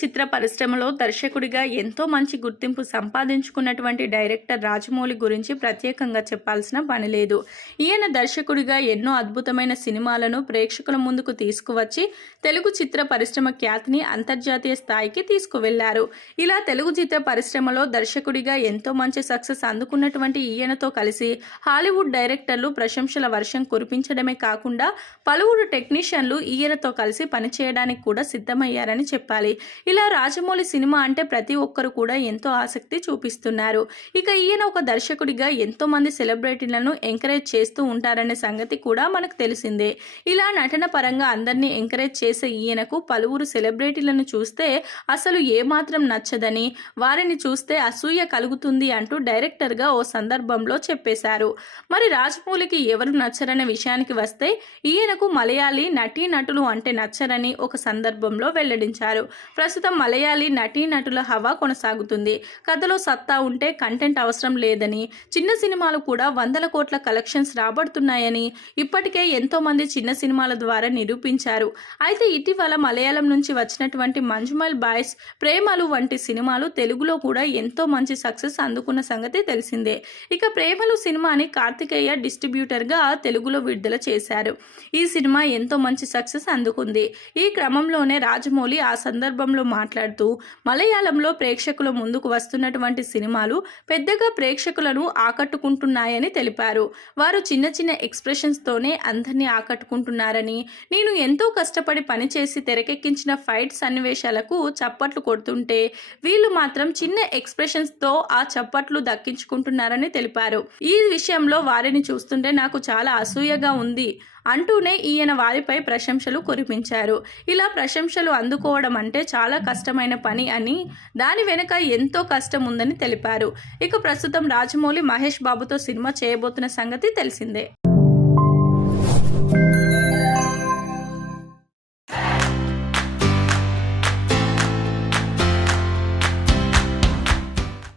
చిత్ర పరిశ్రమలో దర్శకుడిగా ఎంతో మంచి గుర్తింపు సంపాదించుకున్నటువంటి డైరెక్టర్ రాజమౌళి గురించి ప్రత్యేకంగా చెప్పాల్సిన పని లేదు. ఈయన దర్శకుడిగా ఎన్నో అద్భుతమైన సినిమాలను ప్రేక్షకుల ముందుకు తీసుకువచ్చి తెలుగు చిత్ర పరిశ్రమ ఖ్యాతిని అంతర్జాతీయ స్థాయికి తీసుకువెళ్లారు. ఇలా తెలుగు చిత్ర పరిశ్రమలో దర్శకుడిగా ఎంతో మంచి సక్సెస్ అందుకున్నటువంటి ఈయనతో కలిసి హాలీవుడ్ డైరెక్టర్లు ప్రశంసల వర్షం కురిపించడమే కాకుండా పలువురు టెక్నీషియన్లు ఈయనతో కలిసి పనిచేయడానికి కూడా సిద్ధమయ్యారని చెప్పాలి. ఇలా రాజమౌళి సినిమా అంటే ప్రతి ఒక్కరు కూడా ఎంతో ఆసక్తి చూపిస్తున్నారు. ఇక ఈయన ఒక దర్శకుడిగా ఎంతో మంది సెలబ్రిటీలను ఎంకరేజ్ చేస్తూ ఉంటారనే సంగతి కూడా మనకు తెలిసిందే. ఇలా నటన పరంగా అందరినీ ఎంకరేజ్ చేసే ఈయనకు పలువురు సెలబ్రిటీలను చూస్తే అసలు ఏమాత్రం నచ్చదని, వారిని చూస్తే అసూయ కలుగుతుంది అంటూ డైరెక్టర్గా ఓ సందర్భంలో చెప్పేశారు. మరి రాజమౌళికి ఎవరు నచ్చరనే విషయానికి వస్తే ఈయనకు మలయాళీ నటీనటులు అంటే నచ్చరని ఒక సందర్భంలో వెల్లడించారు. ప్రస్తుతం మలయాళీ నటీనటుల హవా కొనసాగుతుంది. కథలో సత్తా ఉంటే కంటెంట్ అవసరం లేదని, చిన్న సినిమాలు కూడా 100 కోట్ల కలెక్షన్స్ రాబడుతున్నాయని ఇప్పటికే ఎంతో మంది చిన్న సినిమాల ద్వారా నిరూపించారు. అయితే ఇటీవల మలయాళం నుంచి వచ్చినటువంటి మంజుమల్ బాయ్స్, ప్రేమలు వంటి సినిమాలు తెలుగులో కూడా ఎంతో మంచి సక్సెస్ అందుకున్న సంగతి తెలిసిందే. ఇక ప్రేమలు సినిమాని కార్తికేయ డిస్ట్రిబ్యూటర్గా తెలుగులో విడుదల చేశారు. ఈ సినిమా ఎంతో మంచి సక్సెస్ అందుకుంది. ఈ క్రమంలోనే రాజమౌళి ఆ సందర్భంలో మాట్లాడుతూ మలయాళంలో ప్రేక్షకుల ముందుకు వస్తున్నటువంటి సినిమాలు పెద్దగా ప్రేక్షకులను ఆకట్టుకుంటున్నాయని తెలిపారు. వారు చిన్న చిన్న ఎక్స్ప్రెషన్స్తోనే అందరినీ ఆకట్టుకుంటున్నారని, నేను ఎంతో కష్టపడి పనిచేసి తెరకెక్కించిన ఫైట్ సన్నివేశాలకు చప్పట్లు కొడుతుంటే వీళ్ళు మాత్రం చిన్న ఎక్స్ప్రెషన్స్తో ఆ చప్పట్లు దక్కించుకుంటున్నారని తెలిపారు. ఈ విషయంలో వారిని చూస్తుంటే నాకు చాలా అసూయగా ఉంది అంటూనే ఈయన వారిపై ప్రశంసలు కురిపించారు. ఇలా ప్రశంసలు అందుకోవడం అంటే చాలా కష్టమైన పని అని, దాని వెనుక ఎంతో కష్టం ఉందని తెలిపారు. ఇక ప్రస్తుతం రాజమౌళి మహేష్ బాబుతో సినిమా చేయబోతున్న సంగతి తెలిసిందే.